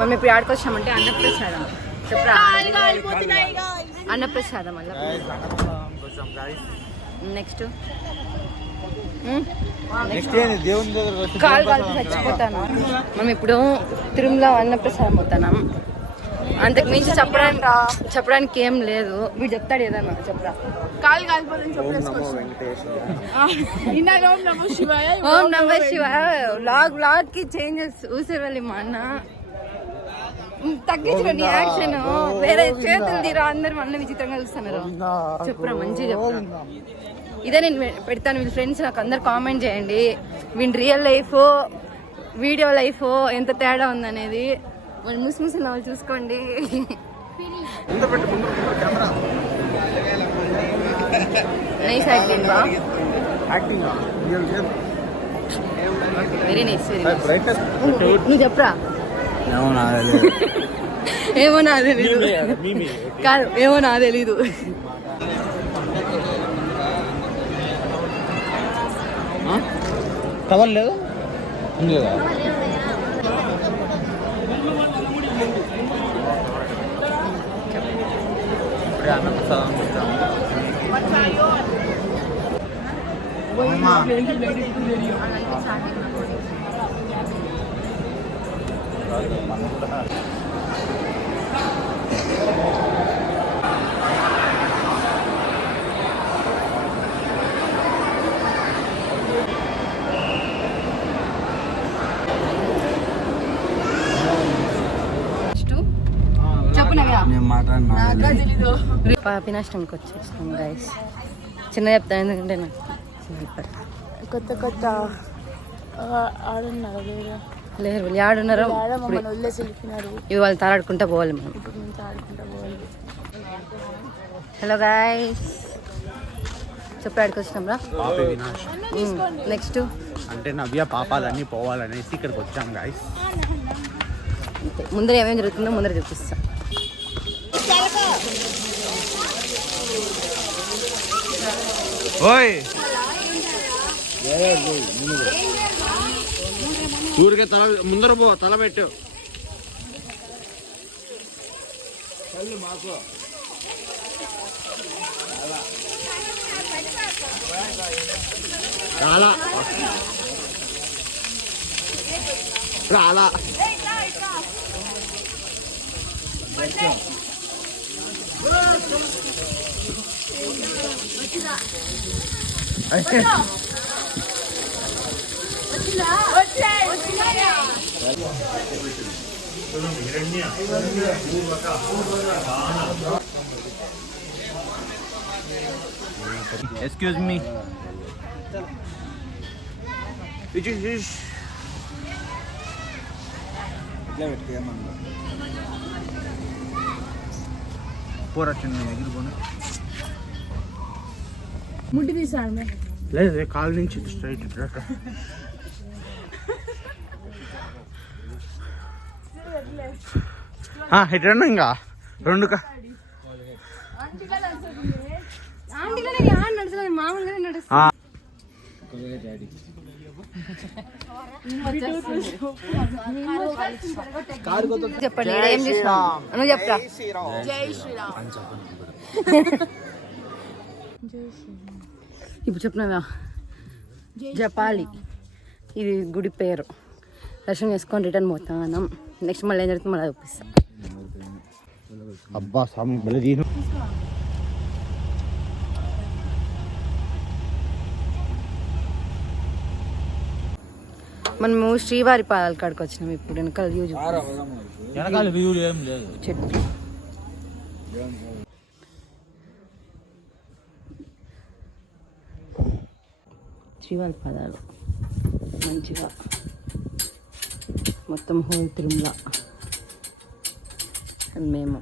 మనం ఇప్పుడు ఆడుకొచ్చామంటే అన్నప్రసాదం చెప్పరా అన్నప్రసాదం వల్ల నెక్స్ట్ కాలు కాలు చచ్చిపోతాను. మనం ఇప్పుడు తిరుమల అన్నప్రసాదం పోతాం. అంతకు మించి చెప్పడానికి ఏం లేదు. వీడు చెప్తాడు ఏదన్నా చెప్పరా. కాలు కాలిపోతుంది. ఓం నమ శివాయ. వ్లాగ్ కి చేంజెస్ ఊసేవాళ్ళు మా అన్న తగ్గించుకోండి యాక్షన్. వేరే చేతులు తీరా అందరు అన్న విచిత్రంగా చూస్తున్నారు. చెప్పురా మంచిగా చెప్పురా. ఇదే నేను పెడతాను. వీళ్ళ ఫ్రెండ్స్ నాకు అందరు కామెంట్ చేయండి. వీడి రియల్ లైఫ్ వీడియో లైఫ్ ఎంత తేడా ఉందనేది. మన ముసి నవ్వులు చూసుకోండి. నైస్ యాక్టింగ్ బా. Very nice. నువ్వు చెప్పరా. ఏమో నా తెలీదు. కాదు ఏమో నా తెలీదు. కవర్ లేదు ఉంది కదా. ఇప్పుడే అన్నప్రసాదం వచ్చాము. పాపినాష్టంకి వచ్చేసాం గైస్. చిన్న చెప్తాను ఎందుకంటే నాకు కొత్త లేరు. వాళ్ళు ఆడున్నారు. ఇవి వాళ్ళు తారాడుకుంటా పోవాలి మనం. హలో గైస్ చెప్పి ఆడికి వచ్చినాం రా. నెక్స్ట్ అంటే నవ్య పాపాలన్నీ పోవాలనేసి ఇక్కడికి వచ్చాం గైస్. ముందర ఏమేమి జరుగుతుందో ముందర చూపిస్తాం. ఓయ్ ఊరికే తల ముందర పో. తల పెట్టు. రాలా రాలా. Excuse me. పూరా చిన్న ఎగిరిపోను ముడ్డి తీసాడు లేదు. కాలు నుంచి స్ట్రైట్ ఇట్లా ఇంకా రెండు చెప్పండి. ఏం చేసినావు నువ్వు చెప్పరా. ఇప్పుడు చెప్పినావా జపాలి. ఇది గుడి పేరు. దర్శనం చేసుకొని రిటర్న్ పోతాం. నెక్స్ట్ మళ్ళీ ఏం జరుగుతుంది మళ్ళీ చూపిస్తాం. అబ్బా సామి బలి దీను. మనము శ్రీవారి పాదాల కాడికి వచ్చినాం. ఇప్పుడు వెనకాల వ్యూ చెట్టు. శ్రీవారి పాదాలు మంచిగా మొత్తం హోల్ తిరుమల. మేము